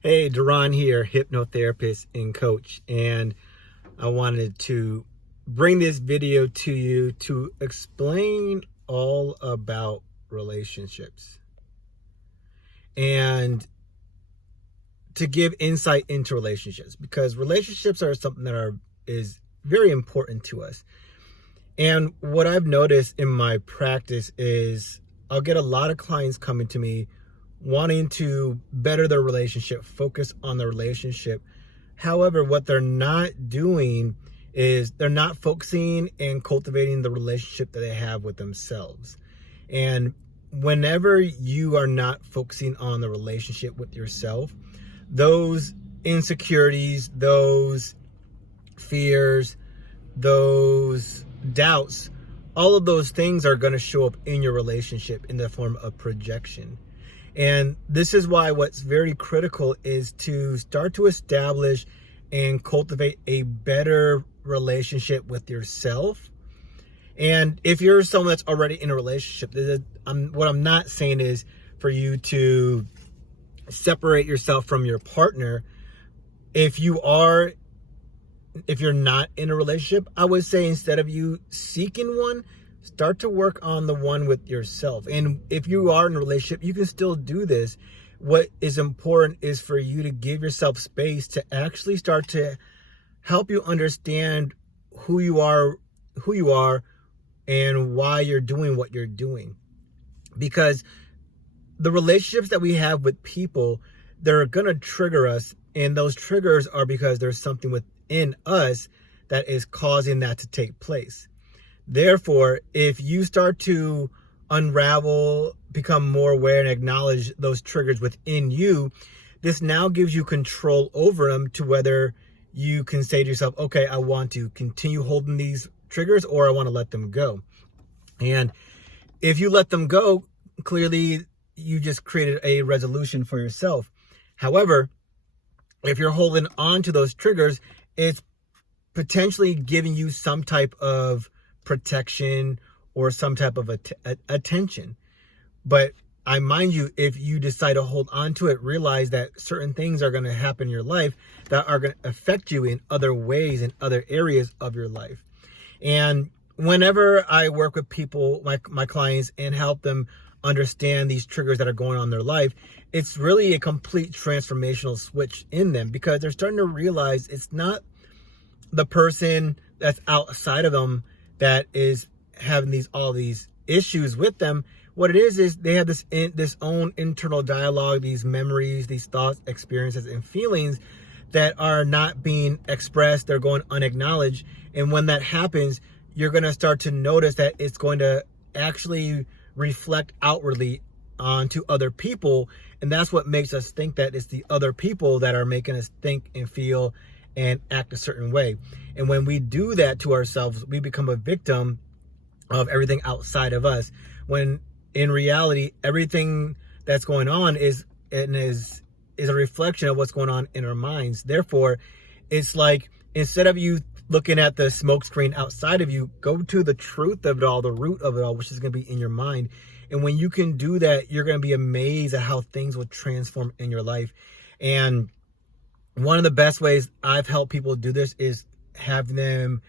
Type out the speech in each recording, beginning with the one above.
Hey, Duran here, hypnotherapist and coach, and I wanted to bring this video to you to explain all about relationships and to give insight into relationships, because relationships are something that is very important to us. And what I've noticed in my practice is I'll get a lot of clients coming to me wanting to better their relationship, focus on the relationship. However, what they're not doing is they're not focusing and cultivating the relationship that they have with themselves. And whenever you are not focusing on the relationship with yourself, those insecurities, those fears, those doubts, all of those things are going to show up in your relationship in the form of projection. And this is why what's very critical is to start to establish and cultivate a better relationship with yourself. And if you're someone that's already in a relationship, what I'm not saying is for you to separate yourself from your partner. If you're not in a relationship, I would say instead of you seeking one, start to work on the one with yourself. And if you are in a relationship, you can still do this. What is important is for you to give yourself space to actually start to help you understand who you are, and why you're doing what you're doing. Because the relationships that we have with people, they're going to trigger us. And those triggers are because there's something within us that is causing that to take place. Therefore, if you start to unravel, become more aware, and acknowledge those triggers within you, this now gives you control over them to whether you can say to yourself, okay, I want to continue holding these triggers or I want to let them go. And if you let them go, clearly you just created a resolution for yourself. However, if you're holding on to those triggers, it's potentially giving you some type of protection or some type of attention. But I mind you, if you decide to hold on to it, realize that certain things are going to happen in your life that are going to affect you in other ways, in other areas of your life. And whenever I work with people, my clients, and help them understand these triggers that are going on in their life, it's really a complete transformational switch in them, because they're starting to realize it's not the person that's outside of them that is having all these issues with them. What it is they have this own internal dialogue, these memories, these thoughts, experiences, and feelings that are not being expressed. They're going unacknowledged. And when that happens, you're going to start to notice that it's going to actually reflect outwardly onto other people. And that's what makes us think that it's the other people that are making us think and feel and act a certain way. And when we do that to ourselves, we become a victim of everything outside of us, when in reality, everything that's going on is a reflection of what's going on in our minds. Therefore, it's like, instead of you looking at the smoke screen outside of you, go to the truth of it all, the root of it all, which is going to be in your mind. And when you can do that, you're going to be amazed at how things will transform in your life. And one of the best ways I've helped people do this is have them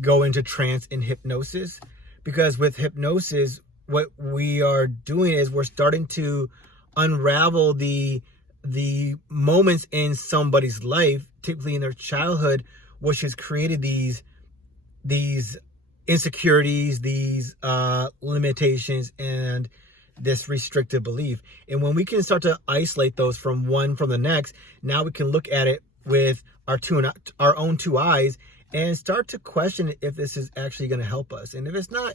go into trance in hypnosis. Because with hypnosis, what we are doing is we're starting to unravel the moments in somebody's life, typically in their childhood, which has created these insecurities, these limitations, and this restrictive belief. And when we can start to isolate those from the next, now we can look at it with our own two eyes and start to question if this is actually going to help us. And if it's not,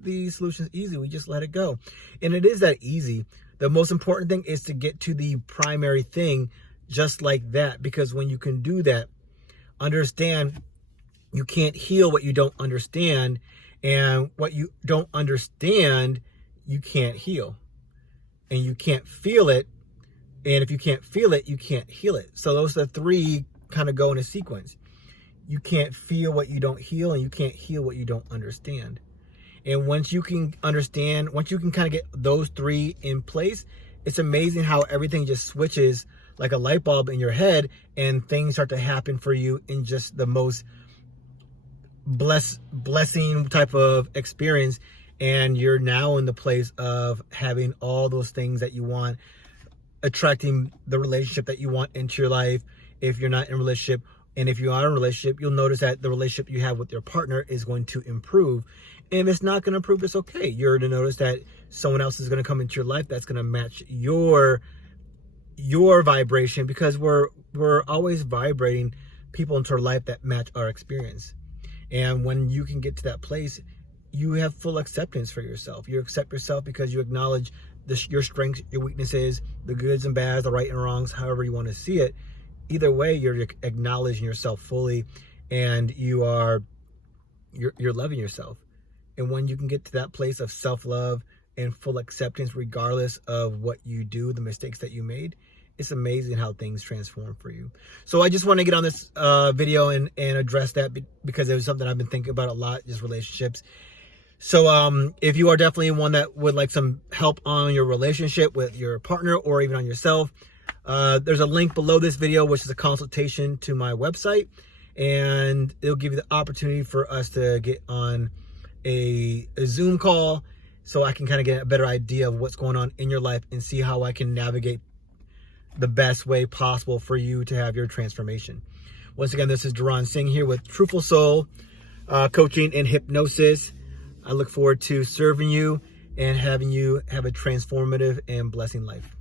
the solution is easy. We just let it go. And it is that easy. The most important thing is to get to the primary thing just like that. Because when you can do that, understand you can't heal what you don't understand. And what you don't understand, you can't heal. And you can't feel it. And if you can't feel it, you can't heal it. So those are the three kind of go in a sequence. You can't feel what you don't heal, and you can't heal what you don't understand. And once you can understand, once you can kind of get those three in place, it's amazing how everything just switches like a light bulb in your head, and things start to happen for you in just the most blessing type of experience. And you're now in the place of having all those things that you want, attracting the relationship that you want into your life. If you're not in a relationship, and if you are in a relationship, you'll notice that the relationship you have with your partner is going to improve. And if it's not going to improve, it's okay. You're going to notice that someone else is going to come into your life that's going to match your vibration, because we're always vibrating people into our life that match our experience. And when you can get to that place, you have full acceptance for yourself. You accept yourself because you acknowledge your strengths, your weaknesses, the goods and bads, the right and wrongs, however you want to see it. Either way, you're acknowledging yourself fully, and you're loving yourself. And when you can get to that place of self-love and full acceptance, regardless of what you do, the mistakes that you made, it's amazing how things transform for you. So I just want to get on this video and address that, because it was something I've been thinking about a lot, just relationships. So if you are definitely one that would like some help on your relationship with your partner, or even on yourself, there's a link below this video, which is a consultation to my website, and it'll give you the opportunity for us to get on a Zoom call, so I can kind of get a better idea of what's going on in your life and see how I can navigate the best way possible for you to have your transformation. Once again, this is Duran Singh here with Truthful Soul Coaching and Hypnosis. I look forward to serving you and having you have a transformative and blessing life.